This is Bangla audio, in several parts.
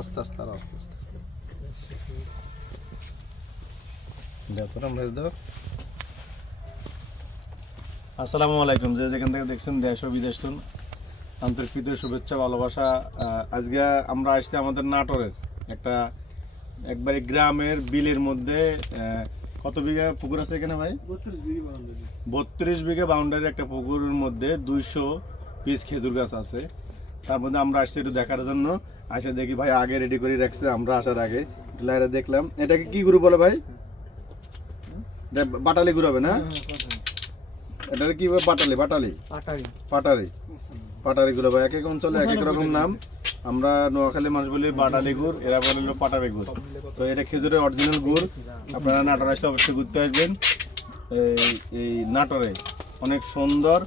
আস্তে আস্তে আরো আস্তে আস্তে দাও তোরা মেজ দাও। আসসালামু আলাইকুম, যে যেখান থেকে দেখছেন দেশ ও বিদেশ থেকে আন্তরিক প্রীতির শুভেচ্ছা ভালোবাসা। আজকে আমরা আসছি আমাদের নাটোরের একটা একবারে গ্রামের বিলের মধ্যে। কত বিঘা পুকুর আছে এখানে ভাই? 32 বিঘা বাউন্ডারি একটা পুকুরের মধ্যে 200 পিস খেজুর গাছ আছে। তার মধ্যে আমরা আসছি একটু দেখার জন্য। আসে দেখি ভাই আগে রেডি করে রাখছে, আমরা আসার আগে লাইরে দেখলাম। এটাকে কি গরু বলে ভাই? বাটালি গরু হবে না? এটাকে কি বাটালি? পাটারি গরু ভাই, এক এক অঞ্চলে এক এক রকম নাম। আমরা নোয়াখালী মানুষ বলি বাটালি গুড়, এরা বলে পাটারি গুড়। তো এটা খেজুরের অরিজিনাল গুড়। আপনারা নাটোর আসলে অবশ্যই ঘুরতে আসবেন। এই নাটোরে অনেক সুন্দর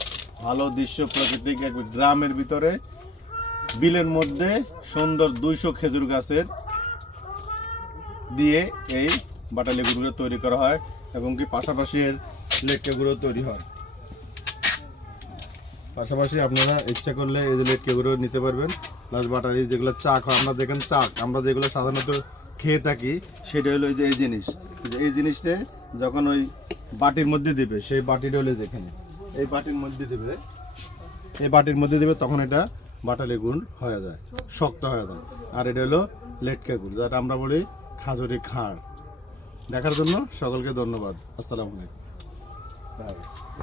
ভালো দৃশ্য, প্রাকৃতিক এক গ্রামের ভিতরে বিলের মধ্যে সুন্দর 200 খেজুর গাছের দিয়ে এই বাটালি গুড়গুলো তৈরি করা হয়, এবং কি পাশাপাশি এর লেটকে গুঁড়ো তৈরি হয়। পাশাপাশি আপনারা ইচ্ছা করলে এই যে লেটকে গুঁড়ো নিতে পারবেন। প্লাস বাটারি যেগুলো চাক হয়, আমরা দেখেন চাক আমরা যেগুলো সাধারণত খেয়ে থাকি, সেটা হলো এই যে এই জিনিসটা যখন ওই বাটির মধ্যে দিবে, সেই বাটিটা হলো যেখানে এই বাটির মধ্যে দিবে তখন এটা বাটালি গুড় হয়ে যায়, শক্ত হয়ে যায়। আর এটা হলো লেটকে গুড়, যেটা আমরা বলি খাজুরি খাঁড়। দেখার জন্য সকলকে ধন্যবাদ। আসসালামু আলাইকুম।